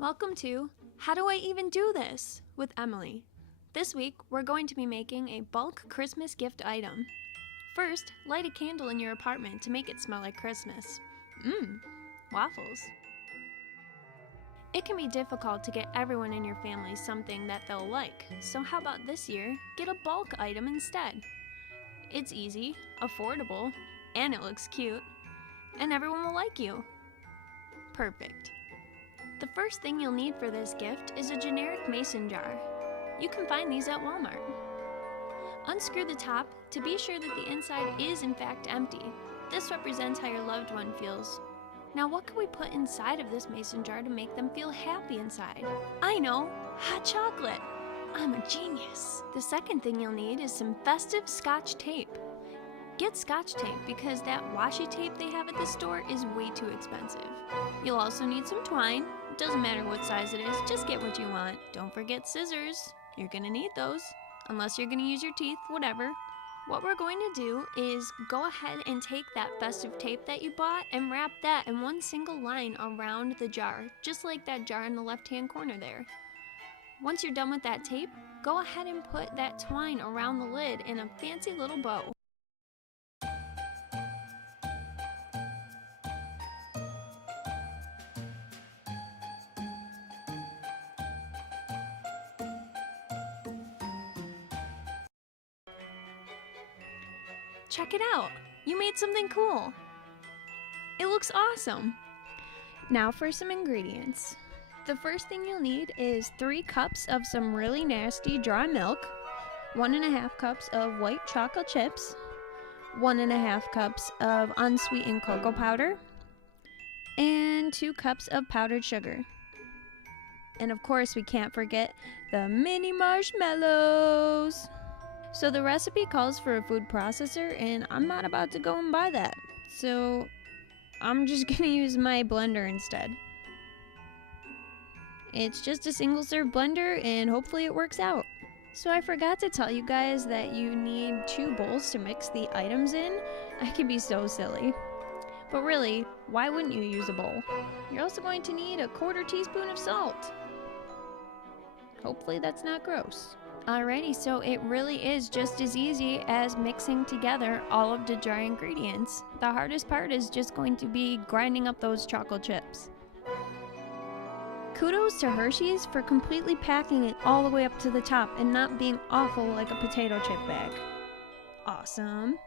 Welcome to How Do I Even Do This? With Emily. This week, we're going to be making a bulk Christmas gift item. First, light a candle in your apartment to make it smell like Christmas. Waffles. It can be difficult to get everyone in your family something that they'll like, so how about this year, get a bulk item instead? It's easy, affordable, and it looks cute, and everyone will like you. Perfect. The first thing you'll need for this gift is a generic mason jar. You can find these at Walmart. Unscrew the top to be sure that the inside is in fact empty. This represents how your loved one feels. Now what can we put inside of this mason jar to make them feel happy inside? I know! Hot chocolate! I'm a genius! The second thing you'll need is some festive Scotch tape. Get Scotch tape because that washi tape they have at the store is way too expensive. You'll also need some twine. Doesn't matter what size it is, just get what you want. Don't forget scissors. You're gonna need those. Unless you're gonna use your teeth, whatever. What we're going to do is go ahead and take that festive tape that you bought and wrap that in one single line around the jar, just like that jar in the left-hand corner there. Once you're done with that tape, go ahead and put that twine around the lid in a fancy little bow. Check it out! You made something cool! It looks awesome! Now for some ingredients. The first thing you'll need is 3 cups of some really nasty dry milk, 1.5 cups of white chocolate chips, 1.5 cups of unsweetened cocoa powder, and 2 cups of powdered sugar. And of course we can't forget the mini marshmallows! So the recipe calls for a food processor, and I'm not about to go and buy that. So I'm just gonna use my blender instead. It's just a single serve blender, and hopefully it works out. So I forgot to tell you guys that you need 2 bowls to mix the items in. I can be so silly. But really, why wouldn't you use a bowl? You're also going to need a 1/4 teaspoon of salt. Hopefully that's not gross. Alrighty, so it really is just as easy as mixing together all of the dry ingredients. The hardest part is just going to be grinding up those chocolate chips. Kudos to Hershey's for completely packing it all the way up to the top and not being awful like a potato chip bag. Awesome.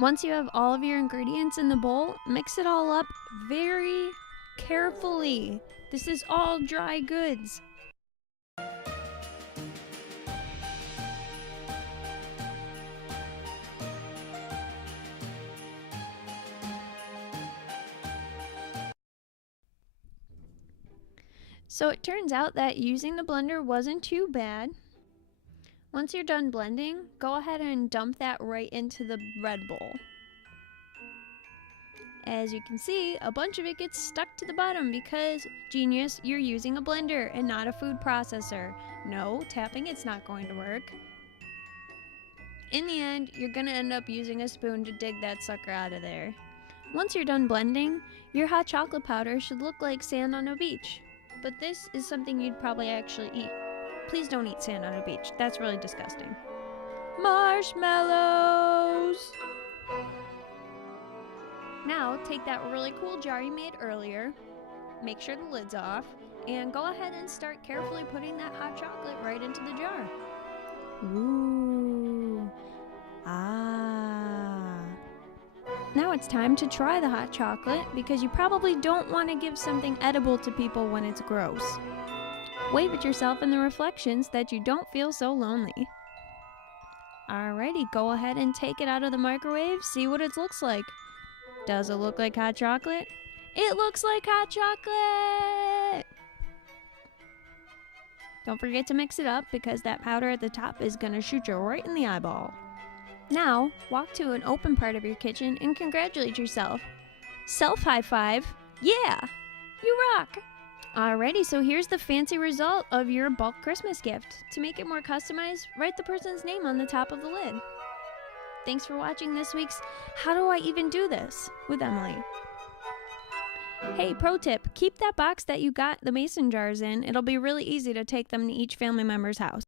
Once you have all of your ingredients in the bowl, mix it all up very carefully. This is all dry goods. So it turns out that using the blender wasn't too bad. Once you're done blending, go ahead and dump that right into the red bowl. As you can see, a bunch of it gets stuck to the bottom because, genius, you're using a blender and not a food processor. No, tapping it's not going to work. In the end, you're gonna end up using a spoon to dig that sucker out of there. Once you're done blending, your hot chocolate powder should look like sand on a beach. But this is something you'd probably actually eat. Please don't eat sand on a beach. That's really disgusting. Marshmallows! Now, take that really cool jar you made earlier, make sure the lid's off, and go ahead and start carefully putting that hot chocolate right into the jar. Ooh. Ah. Now it's time to try the hot chocolate because you probably don't want to give something edible to people when it's gross. Wave at yourself in the reflections that you don't feel so lonely. Alrighty, go ahead and take it out of the microwave, see what it looks like. Does it look like hot chocolate? It looks like hot chocolate! Don't forget to mix it up because that powder at the top is gonna shoot you right in the eyeball. Now, walk to an open part of your kitchen and congratulate yourself. Self-high five. Yeah! You rock! Alrighty, so here's the fancy result of your bulk Christmas gift. To make it more customized, write the person's name on the top of the lid. Thanks for watching this week's How Do I Even Do This with Emily. Hey, pro tip, keep that box that you got the mason jars in. It'll be really easy to take them to each family member's house.